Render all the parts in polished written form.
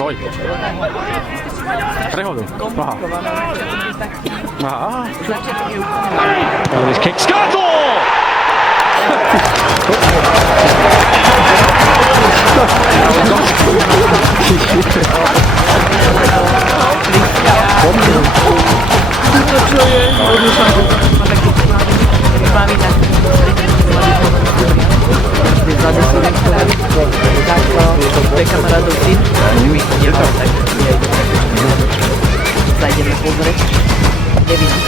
Oj. Prehodu. Aha. This kick. Skirtle! Kamarádov syn, že by nemal, tak zajdeme pozrieť. Nevidím.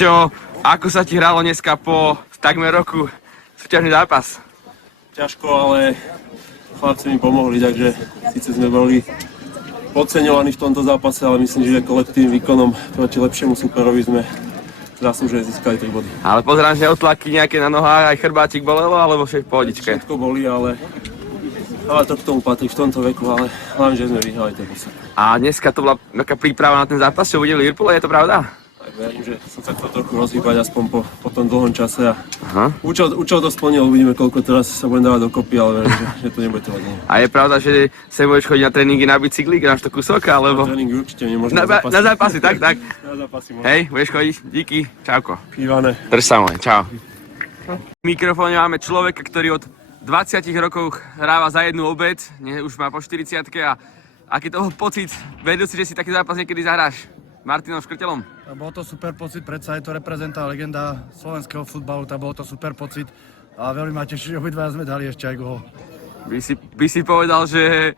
Čo, ako sa ti hralo dneska po takmer roku súťažný zápas? Ťažko, ale chlapci mi pomohli, takže síce sme boli podceňovaní v tomto zápase, ale myslím, že kolektívnym výkonom proti lepšiemu superovi sme zaslúžene získali 3 body. Ale pozerám, že otlaky nejaké na nohách, aj chrbátik bolelo, alebo všetko v pohodičke? Všetko boli, ale to k tomu patrí v tomto veku, ale hlavne, že sme vyhrali ten posledný. A dneska to bola taká príprava na ten zápas, čo bude v Liverpoole, je to pravda? Tak verím, že som sa chcel trochu rozhýbať aspoň po tom dlhom čase a Aha. účel to splnil, uvidíme koľko teraz sa budem dávať dokopy, ale verím, že to nebude to hodne. A je pravda, že sa budeš chodiť na tréningy na bicykli, máš to kúsok, alebo... Na tréningy určite nemôžem Na zápasy, tak. Na zápasy môžem. Hej, budeš chodiť, díky, čauko. Ivane. Drž sa môj, čau. V mikrofóne máme človeka, ktorý od 20 rokov hráva za jednu obed, už má po 40-ke a aký to bol pocit, vedel si, že si taký zápas niekedy zahráš? Martinom Škrtelom? Bol to super pocit, predsa je to reprezentá legenda slovenského futbalu, tak bol to super pocit a veľmi ma teší, že obidva sme dali ešte aj gól. By si povedal, že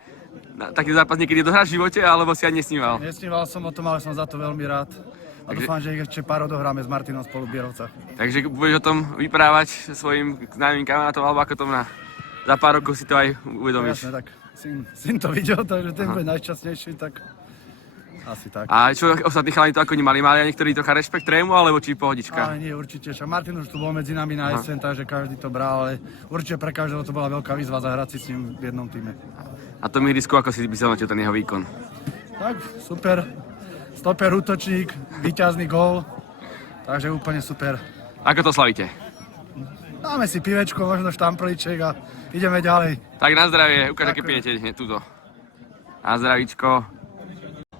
taký zápas niekedy dohráš v živote, alebo si aj nesníval? Nesníval som o tom, ale som za to veľmi rád. A dúfam, že ich ešte pár odohráme s Martinom spolu v Bierovcach. Takže budeš o tom vyprávať svojim známym kamarátom, alebo ako to za pár rokov si to aj uvedomíš? Jasne, tak syn to videl, takže ten bude najšťastnejší, tak asi tak. A čo ostatní chalani to ako nemali? Mali aj niektorí trocha rešpekt trému, alebo či pohodička? Ale nie, určite. Martin už tu bol medzi nami na jeseň, takže každý to bral, ale určite pre každého to bola veľká výzva zahrať si s ním v jednom týme. A to ihrisku, ako si by sa hodnotil ten jeho výkon? Tak, super. Stoper, útočník, víťazný gól, takže úplne super. Ako to slavíte? Dáme si pivečko, možno štamplíček a ideme ďalej. Tak na zdravie, ukáž, aké pijete hneď túto. Na zdravíčko.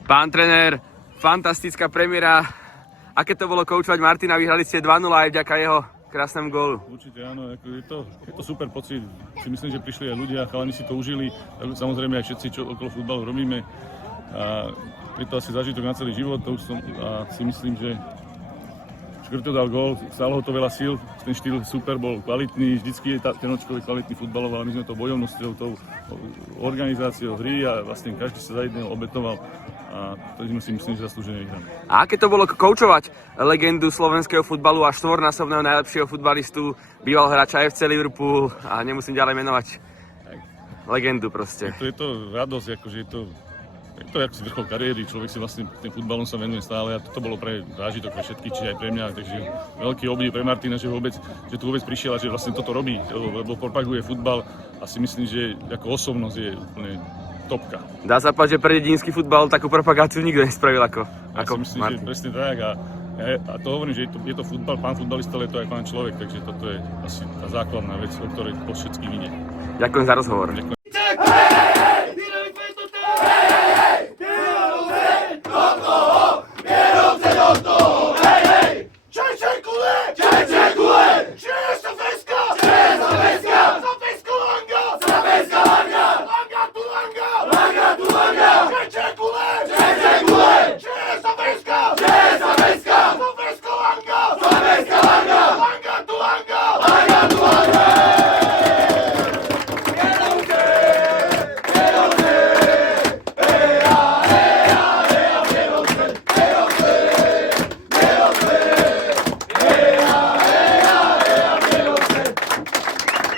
Pán trenér, fantastická premiéra. Aké to bolo koučovať Martina? Vyhrali ste 2-0 aj vďaka jeho krásnemu gólu. Určite áno, je to super pocit. Si myslím, že prišli aj ľudia, chalani si to užili. Samozrejme aj všetci, čo okolo futbalu robíme. A je to asi zažitok na celý život. To už a si myslím, že Škrto dal gól, stálo ho to veľa síl, ten štýl super, bol kvalitný, vždycky je ten očkový kvalitný futbalov, ale my sme to bojovnosťou, tou organizáciou hry a vlastne každý sa za jedného obetoval a to sme si myslím, že zaslúžene vyhrali. A aké to bolo koučovať legendu slovenského futbalu a štvornásobného najlepšieho futbalistu, bývalého hráča FC Liverpool a nemusím ďalej menovať legendu proste. Je to radosť, akože je to jak si vrchol kariéry, človek si vlastne tým futbalom sa venuje stále a to bolo pre zážitok pre všetkých, či aj pre mňa, takže veľký obdiv pre Martina, že tu vôbec prišiel a že vlastne toto robí, lebo propaguje futbal a si myslím, že ako osobnosť je úplne topka. Dá sa povedať, že pre dedinský futbal takú propagáciu nikto nespravil ako si myslím, Martin. že presne tak a to hovorím, že je to futbal, pán futbalista, ale je to aj pán človek, takže toto je asi tá základná vec, o ktorej po všetky vinie. Ďakujem za rozhovor. Ďakujem.